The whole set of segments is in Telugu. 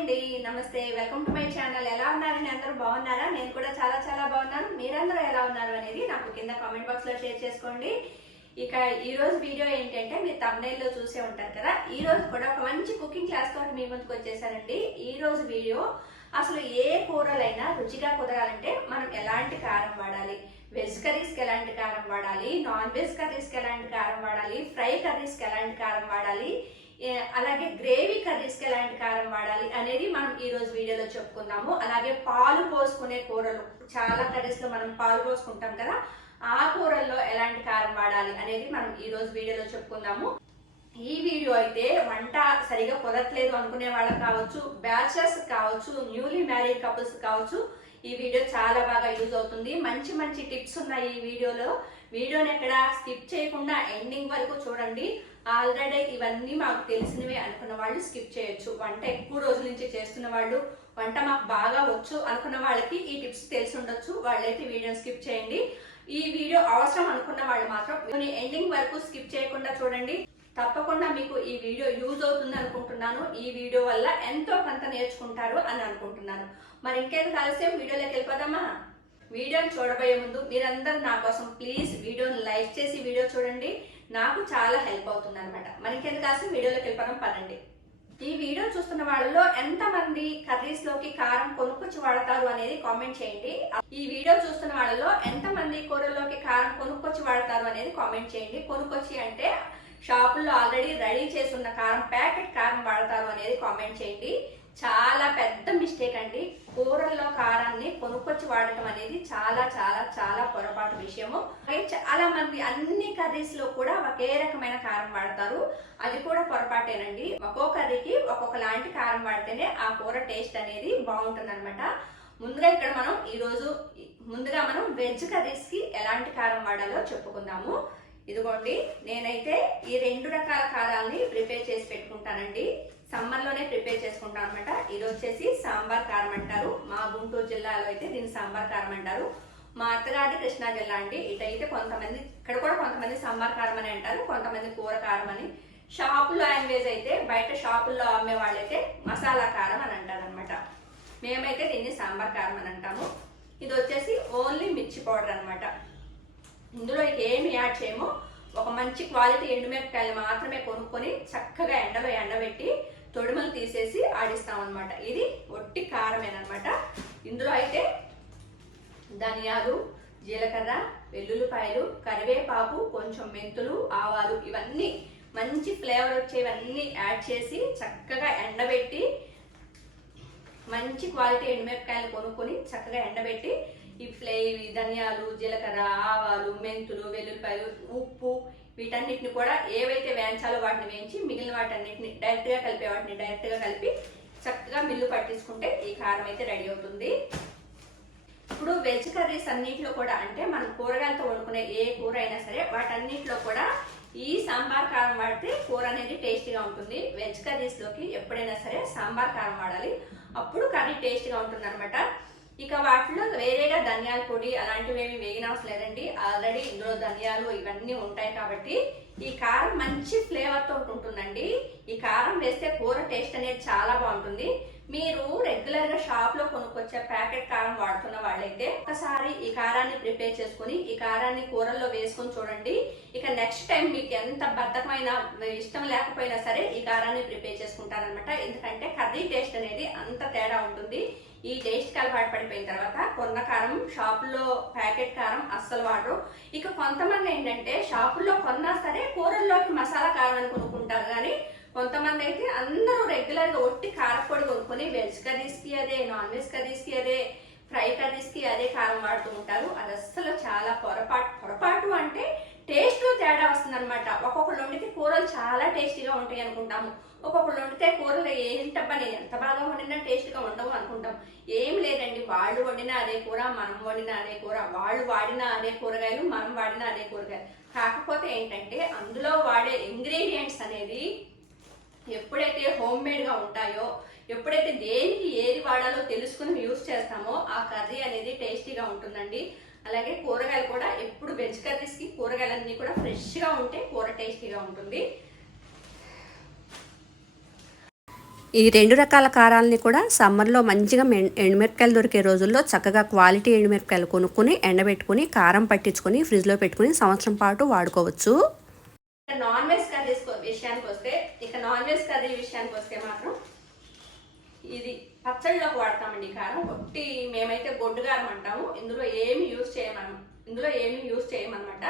అండి. నమస్తే. Welcome to my channel. ఎలా ఉన్నారండి? అందరూ బాగున్నారా? నేను కూడా చాలా చాలా బాగున్నాను. మీరందరూ ఎలా ఉన్నారు అనేది నాకు కింద కామెంట్ బాక్స్లో షేర్ చేసుకోండి. ఇక ఈరోజు వీడియో ఏంటంటే మీరు తమిళలో చూసే ఉంటారు కదా. ఈరోజు కూడా ఒక మంచి కుకింగ్ క్లాస్ తోటి మీ ముందుకు వచ్చేసానండి. ఈరోజు వీడియో అసలు ఏ కూరలైనా రుచిగా కుదరాలంటే మనం ఎలాంటి కారం వాడాలి? వెజ్ కర్రీస్కి ఎలాంటి కారం వాడాలి? నాన్ వెజ్ కర్రీస్కి ఎలాంటి కారం వాడాలి? ఫ్రై కర్రీస్కి ఎలాంటి కారం వాడాలి? అలాగే గ్రేవీ కర్రీస్కి ఎలాంటి కారం వాడాలి అనేది మనం ఈరోజు వీడియోలో చెప్పుకుందాము. అలాగే పాలు పోసుకునే కూరలు. చాలా కర్రీస్లో మనం పాలు పోసుకుంటాం కదా ఆ కూరల్లో ఎలాంటి కారం వాడాలి అనేది మనం ఈరోజు వీడియోలో చెప్పుకుందాము. ఈ వీడియో అయితే వంట సరిగా కుదరట్లేదు అనుకునే వాళ్ళకి కావచ్చు బ్యాచలర్స్ కావచ్చు న్యూలీ మ్యారీడ్ కపుల్స్ కావచ్చు ఈ వీడియో చాలా బాగా యూజ్ అవుతుంది. మంచి మంచి టిప్స్ ఉన్నాయి ఈ వీడియోలో. వీడియోని ఎక్కడ స్కిప్ చేయకుండా ఎండింగ్ వరకు చూడండి. ఆల్రెడీ ఇవన్నీ మాకు తెలిసినవే అనుకున్న వాళ్ళు స్కిప్ చేయొచ్చు. వంట ఎక్కువ రోజుల నుంచి చేస్తున్న వాళ్ళు వంట మాకు బాగా వచ్చు అనుకున్న వాళ్ళకి ఈ టిప్స్ తెలిసి ఉండొచ్చు. వాళ్ళైతే వీడియో స్కిప్ చేయండి. ఈ వీడియో అవసరం అనుకున్న వాళ్ళు మాత్రం ఎండింగ్ వరకు స్కిప్ చేయకుండా చూడండి. తప్పకుండా మీకు ఈ వీడియో యూజ్ అవుతుంది అనుకుంటున్నాను. ఈ వీడియో వల్ల ఎంతో కొంత నేర్చుకుంటారు అని అనుకుంటున్నాను. మరి ఇంకేది కలిసే వీడియోలోకి వెళ్ళిపోదామా? వీడియోని చూడబోయే ముందు మీరందరూ నా కోసం ప్లీజ్ వీడియోని లైక్ చేసి వీడియో చూడండి. నాకు చాలా హెల్ప్ అవుతుంది అనమాట మనకెందుకు ఇంకెందుకు వీడియోలోకి వెళ్ళిపోవడం పనండి ఈ వీడియో చూస్తున్న వాళ్ళలో ఎంతమంది కర్రీస్లోకి కారం కొనుక్కొచ్చి వాడతారు అనేది కామెంట్ చేయండి. ఈ వీడియో చూస్తున్న వాళ్ళలో ఎంతమంది కూరల్లోకి కారం కొనుక్కొచ్చి వాడతారు అనేది కామెంట్ చేయండి. కొనుక్కొచ్చి అంటే షాపుల్లో ఆల్రెడీ రెడీ చేసి ఉన్న కారం ప్యాకెట్ కారం వాడతారు అనేది కామెంట్ చేయండి. చాలా పెద్ద మిస్టేక్ అండి. కూరల్లో కారాన్ని వాడటం అనేది చాలా చాలా చాలా పొరపాటు విషయము. అలాగే చాలా మంది అన్ని కర్రీస్లో కూడా ఒకే రకమైన కారం వాడతారు. అది కూడా పొరపాటేనండి. ఒక్కో కర్రీకి ఒక్కొక్క లాంటి కారం వాడితేనే ఆ కూర టేస్ట్ అనేది బాగుంటుంది అనమాట ముందుగా ఇక్కడ మనం ఈరోజు ముందుగా మనం వెజ్ కర్రీస్కి ఎలాంటి కారం వాడాలో చెప్పుకుందాము. ఇదిగోండి నేనైతే ఈ రెండు రకాల కారాల్ని ప్రిపేర్ చేసి పెట్టుకుంటానండి. సమ్మర్లోనే ప్రిపేర్ చేసుకుంటాం అనమాట ఇది వచ్చేసి సాంబార్ కారం అంటారు. మా గుంటూరు జిల్లాలో అయితే దీన్ని సాంబార్ కారం అంటారు. మా అత్తగారి కృష్ణా జిల్లా అండి. ఇటైతే కొంతమంది ఇక్కడ కూడా కొంతమంది సాంబార్ కారం అని అంటారు కొంతమంది కూర కారం అని. షాపులో లాంగ్వేజ్ అయితే బయట షాపుల్లో అమ్మే వాళ్ళైతే మసాలా కారం అని అంటారు అనమాట మేమైతే దీన్ని సాంబార్ కారం అని అంటాము. ఇది వచ్చేసి ఓన్లీ మిర్చి పౌడర్ అనమాట ఇందులో ఏమి యాడ్ చేయము. ఒక మంచి క్వాలిటీ ఎండుమిరపకాయలు మాత్రమే కొనుక్కొని చక్కగా ఎండలో ఎండబెట్టి తొడిమలు తీసేసి ఆడిస్తాం అనమాట ఇది ఒట్టి కారమేనమాట ఇందులో అయితే ధనియాలు జీలకర్ర వెల్లుల్లిపాయలు కరివేపాకు కొంచెం మెంతులు ఆవాలు ఇవన్నీ మంచి ఫ్లేవర్ వచ్చేవన్నీ యాడ్ చేసి చక్కగా ఎండబెట్టి మంచి క్వాలిటీ ఎండుమిరపకాయలు కొనుక్కొని చక్కగా ఎండబెట్టి ఈ ఫ్లే ధనియాలు జీలకర్ర ఆవాలు మెంతులు వెల్లుల్లిపాయలు ఉప్పు వీటన్నిటిని కూడా ఏవైతే వేయించాలో వాటిని వేయించి మిగిలిన వాటన్నిటిని డైరెక్ట్గా కలిపే వాటిని డైరెక్ట్గా కలిపి చక్కగా మిల్లు పట్టించుకుంటే ఈ కారం అయితే రెడీ అవుతుంది. ఇప్పుడు వెజ్ కర్రీస్ అన్నింటిలో కూడా అంటే మనం కూరగాయలతో వండుకునే ఏ కూర అయినా సరే వాటన్నిటిలో కూడా ఈ సాంబార్ కారం వాడితే కూర అనేది టేస్టీగా ఉంటుంది. వెజ్ కర్రీస్లోకి ఎప్పుడైనా సరే సాంబార్ కారం వాడాలి. అప్పుడు కర్రీ టేస్ట్గా ఉంటుంది అనమాట ఇక వాటిలో వేరేగా ధనియాల పొడి అలాంటివి ఏమి వేగిన అవసరం లేదండి. ఆల్రెడీ ఇందులో ధనియాలు ఇవన్నీ ఉంటాయి కాబట్టి ఈ కారం మంచి ఫ్లేవర్తో ఉంటుందండి. ఈ కారం వేస్తే కూర టేస్ట్ అనేది చాలా బాగుంటుంది. మీరు రెగ్యులర్గా షాప్లో కొనుక్కొచ్చే ప్యాకెట్ కారం వాడుతున్న వాళ్ళైతే ఒకసారి ఈ కారాన్ని ప్రిపేర్ చేసుకుని ఈ కారాన్ని కూరల్లో వేసుకొని చూడండి. ఇక నెక్స్ట్ టైం మీకు ఎంత బద్ధకమైన ఇష్టం లేకపోయినా సరే ఈ కారాన్ని ప్రిపేర్ చేసుకుంటారనమాట ఎందుకంటే కర్రీ టేస్ట్ అనేది అంత తేడా ఉంటుంది. ఈ టేస్ట్ అలవాటు పడిపోయిన తర్వాత కొన్న కారం షాపుల్లో ప్యాకెట్ కారం అస్సలు వాడరు. ఇక కొంతమంది ఏంటంటే షాపుల్లో కొన్నా సరే కూరల్లోకి మసాలా కారం అని కొనుక్కుంటారు. కానీ కొంతమంది అయితే అందరూ రెగ్యులర్గా ఒట్టి కారపొడి కొనుక్కొని వెజ్ కర్రీస్కి అదే నాన్ వెజ్ కర్రీస్కి అదే ఫ్రై కర్రీస్కి అదే కారం వాడుతూ ఉంటారు. అది అస్సలు చాలా పొరపాటు పొరపాటు అంటే టేస్ట్లో తేడా వస్తుందన్నమాట. ఒక్కొక్కళ్ళు వండితే కూరలు చాలా టేస్టీగా ఉంటాయి అనుకుంటాము. ఒక్కొక్కళ్ళు వండితే కూరలు ఏంటబ్బా నేను ఎంత బాగా వండినా టేస్ట్గా ఉండవు అనుకుంటాం. ఏం లేదండి. వాళ్ళు వండిన అదే కూర మనం వండిన అదే కూర వాళ్ళు వాడిన అదే కూరగాయలు మనం వాడిన అదే కూరగాయలు. కాకపోతే ఏంటంటే అందులో వాడే ఇంగ్రీడియంట్స్ హోమ్ మేడ్గా ఉంటాయో ఎప్పుడైతే దేనికి ఏది వాడాలో తెలుసుకుని యూస్ చేస్తామో ఆ కర్రీ అనేది టేస్టీగా ఉంటుందండి. అలాగే కూరగాయలు కూడా ఎప్పుడు వెజ్ కర్రీస్కి కూరగాయలన్నీ కూడా ఫ్రెష్గా ఉంటే కూర టేస్టీగా ఉంటుంది. ఈ రెండు రకాల కారాలని కూడా సమ్మర్లో మంచిగా ఎండుమిరపకాయలు దొరికే రోజుల్లో చక్కగా క్వాలిటీ ఎండుమిరపకాయలు కొనుక్కొని ఎండబెట్టుకుని కారం పట్టించుకొని ఫ్రిడ్జ్లో పెట్టుకుని సంవత్సరం పాటు వాడుకోవచ్చు. నాన్ వెజ్ కర్రీస్ విషయానికి ఇక నాన్ వెజ్ కర్రీ విషయానికి వస్తే మాత్రం ఇది పచ్చళ్ళలోకి వాడతామండి ఈ కారం. ఒట్టి మేమైతే గొడ్డు కారం అంటాము. ఇందులో ఏమి యూజ్ చేయమను ఇందులో ఏమి యూజ్ చేయమన్నమాట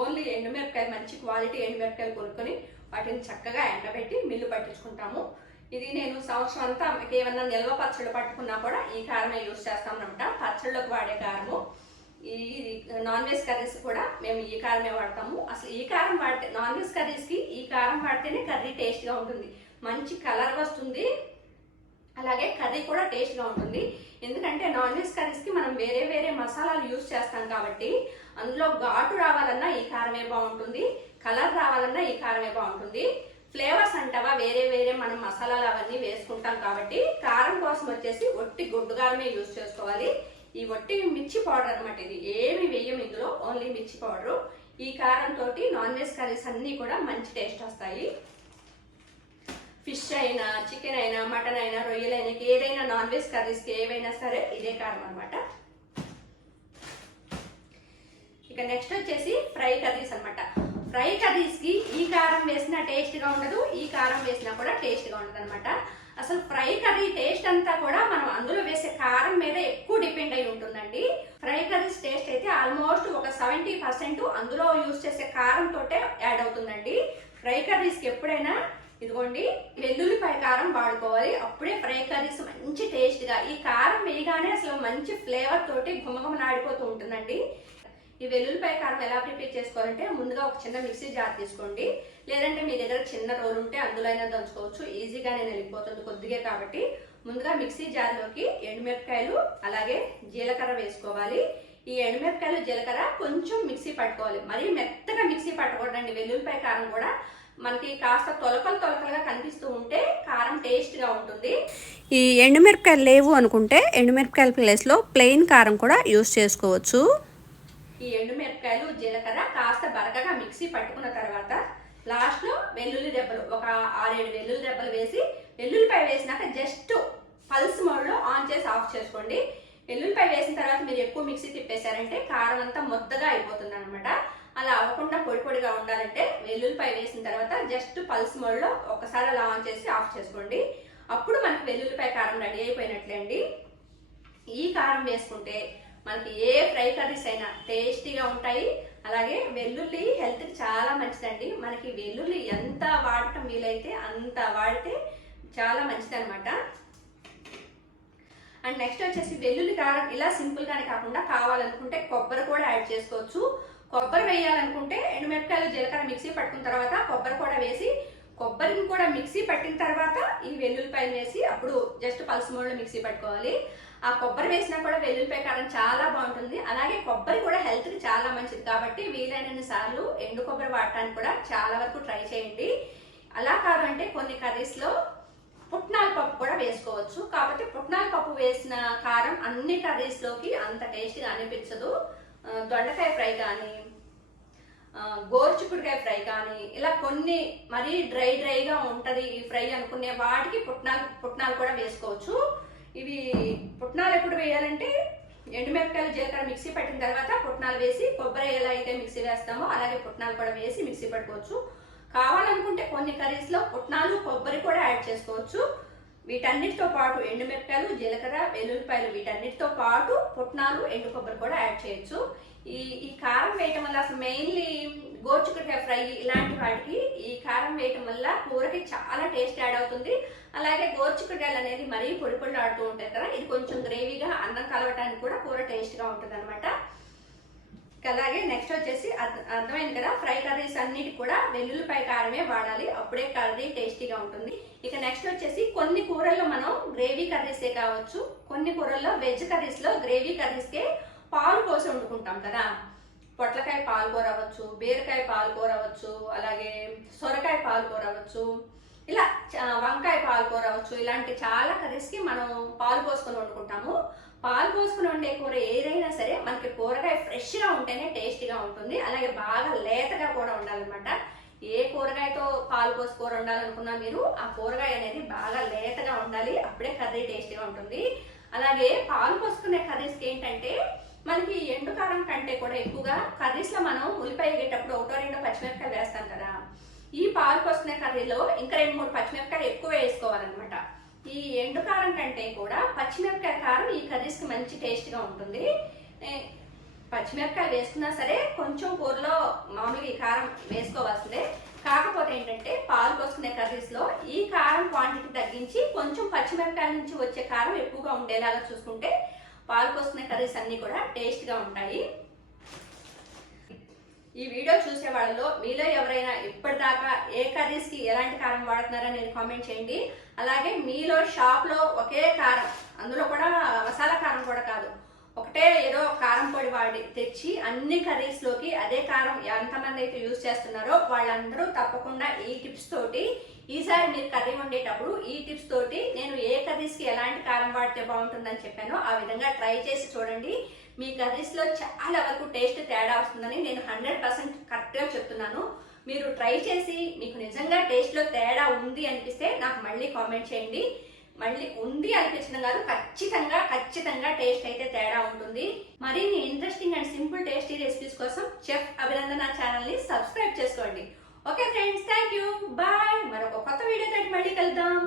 ఓన్లీ ఎండుమిరపకాయలు మంచి క్వాలిటీ ఎండుమిరపకాయలు కొనుక్కొని వాటిని చక్కగా ఎండబెట్టి మిల్లు పట్టించుకుంటాము. ఇది నేను సంవత్సరం అంతా ఏమన్నా నిల్వ పచ్చళ్ళు పట్టుకున్నా కూడా ఈ కారమే యూజ్ చేస్తాం అనమాట వాడే కారము. ఈ నాన్ వెజ్ కర్రీస్ కూడా మేము ఈ కారమే వాడతాము. అసలు ఈ కారం వాడితే నాన్ వెజ్ కర్రీస్కి ఈ కారం వాడితేనే కర్రీ టేస్ట్గా ఉంటుంది. మంచి కలర్ వస్తుంది. అలాగే కర్రీ కూడా టేస్ట్గా ఉంటుంది. ఎందుకంటే నాన్ వెజ్ కర్రీస్కి మనం వేరే వేరే మసాలాలు యూజ్ చేస్తాం కాబట్టి అందులో ఘాటు రావాలన్నా ఈ కారమే బాగుంటుంది. కలర్ రావాలన్నా ఈ కారమే బాగుంటుంది. ఫ్లేవర్స్ అంటావా? వేరే వేరే మనం మసాలాలు అవన్నీ వేసుకుంటాం కాబట్టి కారం కోసం వచ్చేసి ఒట్టి గుడ్డు కారమే యూజ్ చేసుకోవాలి. ఈ వట్టి మిర్చి పౌడర్ అనమాట ఇది. ఏమి వెయ్యం ఇందులో ఓన్లీ మిర్చి పౌడర్. ఈ కారం తోటి నాన్ వెజ్ కర్రీస్ అన్నీ కూడా మంచి టేస్ట్ వస్తాయి. ఫిష్ అయినా చికెన్ అయినా మటన్ అయినా రొయ్యలైనా ఏదైనా నాన్ వెజ్ కర్రీస్కి ఏవైనా సరే ఇదే కారం అనమాట ఇక నెక్స్ట్ వచ్చేసి ఫ్రై కర్రీస్ అనమాట ఫ్రై కర్రీస్కి ఈ కారం వేసినా టేస్ట్గా ఉండదు ఈ కారం వేసినా కూడా టేస్ట్గా ఉండదు అనమాట అసలు ఫ్రై కర్రీ టేస్ట్ అంతా కూడా మనం అందులో వేసే కారం మీద ఎక్కువ డిపెండ్ అయి ఉంటుందండి. ఫ్రై కర్రీస్ టేస్ట్ అయితే ఆల్మోస్ట్ ఒక సెవెంటీ పర్సెంట్ అందులో యూస్ చేసే కారం తోటే యాడ్ అవుతుందండి. ఫ్రై కర్రీస్కి ఎప్పుడైనా ఇదిగోండి వెల్లుల్లిపాయ కారం వాడుకోవాలి. అప్పుడే ఫ్రై కర్రీస్ మంచి టేస్ట్గా ఈ కారం వేయగానే అసలు మంచి ఫ్లేవర్ తోటి గుమగుమలాడిపోతూ ఉంటుందండి. ఈ వెల్లుల్లిపాయ కారం ఎలా ప్రిపేర్ చేసుకోవాలంటే ముందుగా ఒక చిన్న మిక్సీ జార్ తీసుకోండి. లేదంటే మీ దగ్గర చిన్న రోలు ఉంటే అందులో అయినా దంచుకోవచ్చు. నేను వెళ్ళిపోతుంది కొద్దిగా కాబట్టి ముందుగా మిక్సీ జార్లోకి ఎండుమిరపకాయలు అలాగే జీలకర్ర వేసుకోవాలి. ఈ ఎండుమిరపకాయలు జీలకర్ర కొంచెం మిక్సీ పట్టుకోవాలి. మరీ మెత్తగా మిక్సీ పట్టకూడదండి. వెల్లుల్లిపాయ కారం కూడా మనకి కాస్త తొలకలు తొలకలుగా కనిపిస్తూ ఉంటే కారం టేస్ట్గా ఉంటుంది. ఈ ఎండుమిరపకాయలు లేవు అనుకుంటే ఎండుమిరపకాయల ప్లేస్లో ప్లెయిన్ కారం కూడా యూస్ చేసుకోవచ్చు. ఈ ఎండుమిరపకాయలు జీలకర్ర కాస్త బరకగా మిక్సీ పట్టుకున్న తర్వాత లాస్ట్లో వెల్లుల్లి దెబ్బలు ఒక ఆరేడు వెల్లుల్లి దెబ్బలు వేసి వెల్లుల్లిపాయ వేసినాక జస్ట్ పల్స్ మోడ్లో ఆన్ చేసి ఆఫ్ చేసుకోండి. వెల్లుల్లిపాయ వేసిన తర్వాత మీరు ఎక్కువ మిక్సీ తిప్పేశారంటే కారం అంతా మొద్దగా అయిపోతుంది అనమాట అలా అవ్వకుండా పొడి పొడిగా ఉండాలంటే వెల్లుల్లిపాయ వేసిన తర్వాత జస్ట్ పల్స్ మోడ్లో ఒకసారి అలా ఆన్ చేసి ఆఫ్ చేసుకోండి. అప్పుడు మనకి వెల్లుల్లిపాయ కారం రెడీ అయిపోయినట్లే అండి. ఈ కారం వేసుకుంటే మనకి ఏ ఫ్రై కర్రీస్ అయినా టేస్టీగా ఉంటాయి. అలాగే వెల్లుల్లి హెల్త్కి చాలా మంచిదండి. మనకి వెల్లుల్లి ఎంత వాడటం వీలైతే అంత వాడితే చాలా మంచిది అనమాట అండ్ నెక్స్ట్ వచ్చేసి వెల్లుల్లి కారం ఇలా సింపుల్గానే కాకుండా కావాలనుకుంటే కొబ్బరి కూడా యాడ్ చేసుకోవచ్చు. కొబ్బరి వేయాలనుకుంటే ఎండుమిరపకాయలు జీలకర్ర మిక్సీ పట్టుకున్న తర్వాత కొబ్బరి కూడా వేసి కొబ్బరిని కూడా మిక్సీ పట్టిన తర్వాత ఈ వెల్లుల్లిపాయలు వేసి అప్పుడు జస్ట్ పల్స్ మోడ్లో మిక్సీ పట్టుకోవాలి. ఆ కొబ్బరి వేసినా కూడా వెల్లుల్లిపాయ కారం చాలా బాగుంటుంది. అలాగే కొబ్బరి కూడా హెల్త్కి చాలా మంచిది కాబట్టి వీలైనన్ని సార్లు ఎండు కొబ్బరి వాడటానికి కూడా చాలా వరకు ట్రై చేయండి. అలా కాదంటే కొన్ని కర్రీస్లో పుట్నాల పప్పు కూడా వేసుకోవచ్చు. కాబట్టి పుట్నాల పప్పు వేసిన కారం అన్ని కర్రీస్లోకి అంత టేస్ట్గా అనిపించదు. దొండకాయ ఫ్రై కానీ ఆ, గోరుచిక్కుడుకాయ ఫ్రై కానీ ఇలా కొన్ని మరీ డ్రై డ్రైగా ఉంటుంది ఈ ఫ్రై అనుకునే వాటికి పుట్నాలు పుట్నాలు కూడా వేసుకోవచ్చు. ఇవి పుట్నాలు ఎప్పుడు వేయాలంటే ఎండుమిరపకాయలు జీలకర్ర మిక్సీ పట్టిన తర్వాత పుట్నాలు వేసి కొబ్బరి ఎలా అయితే మిక్సీ వేస్తామో అలాగే పుట్నాలు కూడా వేసి మిక్సీ పట్టుకోవచ్చు. కావాలనుకుంటే కొన్ని కర్రీస్లో పుట్నాలు కొబ్బరి కూడా యాడ్ చేసుకోవచ్చు. వీటన్నిటితో పాటు ఎండుమిరపకాయలు జీలకర్ర వెల్లుల్లిపాయలు వీటన్నిటితో పాటు పుట్నాలు ఎండు కొబ్బరి కూడా యాడ్ చేయొచ్చు. ఈ ఈ కారం వేయటం వల్ల అసలు మెయిన్లీ గోచుకుడికాయ ఫ్రై ఇలాంటి వాటికి ఈ కారం వేయటం వల్ల కూరకి చాలా టేస్ట్ యాడ్ అవుతుంది. అలాగే గోచుకుడికాయలు అనేది మరీ పొడి పొడి ఆడుతూ ఉంటాయి కదా ఇది కొంచెం గ్రేవీగా అన్నం కలవటానికి కూడా కూర టేస్ట్గా ఉంటుంది అనమాట నెక్స్ట్ వచ్చేసి అర్థమైంది కదా? ఫ్రై కర్రీస్ అన్నిటి కూడా వెల్లుల్లిపాయ కారమే వాడాలి. అప్పుడే కర్రీ టేస్టీగా ఉంటుంది. ఇక నెక్స్ట్ వచ్చేసి కొన్ని కూరల్లో మనం గ్రేవీ కర్రీసే కావచ్చు. కొన్ని కూరల్లో వెజ్ కర్రీస్లో గ్రేవీ కర్రీస్కే పాలు పోసి వండుకుంటాం కదా? పొట్లకాయ పాలకూర అవ్వచ్చు బీరకాయ పాలకూర అవ్వచ్చు అలాగే సొరకాయ పాలకూర అవ్వచ్చు ఇలా చ- వంకాయ పాలకూర అవచ్చు ఇలాంటి చాలా కర్రీస్కి మనం పాలు పోసుకొని వండుకుంటాము. పాలు పోసుకుని వండే కూర ఏదైనా సరే మనకి కూరగాయ ఫ్రెష్గా ఉంటేనే టేస్టీగా ఉంటుంది. అలాగే బాగా లేతగా కూడా ఉండాలన్నమాట. ఏ కూరగాయతో పాలు పోసి కూర ఉండాలనుకున్నా మీరు ఆ కూరగాయ అనేది బాగా లేతగా ఉండాలి. అప్పుడే కర్రీ టేస్టీగా ఉంటుంది. అలాగే పాలు పోసుకునే కర్రీస్కి ఏంటంటే మనకి ఎండు కారం కంటే కూడా ఎక్కువగా కర్రీస్లో మనం ఉల్లిపాయ వేగేటప్పుడు ఒకటో రెండో పచ్చిమిరపకాయలు వేస్తాం కదా. ఈ పాలు వస్తున్న కర్రీలో ఇంకా రెండు మూడు పచ్చిమిరపకాయలు ఎక్కువ వేసుకోవాలన్నమాట. ఈ ఎండు కారం కంటే కూడా పచ్చిమిరపకాయ కారం ఈ కర్రీస్కి మంచి టేస్ట్గా ఉంటుంది. పచ్చిమిరపకాయ పచ్చిమిరపకాయలు వేసుకున్నా సరే కొంచెం కూరలో మామూలుగా ఈ కారం వేసుకోవాల్సిందే. కాకపోతే ఏంటంటే పాలు పోసుకునే కర్రీస్లో ఈ కారం క్వాంటిటీ తగ్గించి కొంచెం పచ్చిమిరపకాయల నుంచి వచ్చే కారం ఎక్కువగా ఉండేలాగా చూసుకుంటే పాలు పోసుకునే కర్రీస్ అన్నీ కూడా టేస్ట్గా ఉంటాయి. ఈ వీడియో చూసే వాళ్ళలో మీలో ఎవరైనా ఇప్పటిదాకా ఏ కర్రీస్కి ఎలాంటి కారం వాడుతున్నారని నేను కామెంట్ చేయండి. అలాగే మీలో షాప్లో ఒకే కారం అందులో కూడా మసాలా కారం కూడా కాదు. ఒకటే ఏదో కారం పొడి వాడి తెచ్చి అన్ని కర్రీస్లోకి అదే కారం ఎంతమంది అయితే యూజ్ చేస్తున్నారో వాళ్ళందరూ తప్పకుండా ఈ టిప్స్ తోటి ఈసారి మీరు కర్రీ వండేటప్పుడు ఈ టిప్స్ తోటి నేను ఏ కర్రీస్కి ఎలాంటి కారం వాడితే బాగుంటుందని చెప్పానో ఆ విధంగా ట్రై చేసి చూడండి. మీ కర్రీస్లో చాలా వరకు టేస్ట్ తేడా వస్తుందని నేను హండ్రెడ్ పర్సెంట్ కరెక్ట్గా చెప్తున్నాను. మీరు ట్రై చేసి మీకు నిజంగా టేస్ట్లో తేడా ఉంది అనిపిస్తే నాకు మళ్ళీ కామెంట్ చేయండి. మళ్ళీ ఉంది అనిపించడం కాదు ఖచ్చితంగా ఖచ్చితంగా టేస్ట్ అయితే తేడా ఉంటుంది. మరిన్ని interesting and simple tasty recipes కోసం చెఫ్ అభినందన ఛానల్ని సబ్స్క్రైబ్ చేసుకోండి. Okay friends thank you. Bye. మరొక కొత్త వీడియో తోటి మళ్ళీ కలుద్దాం.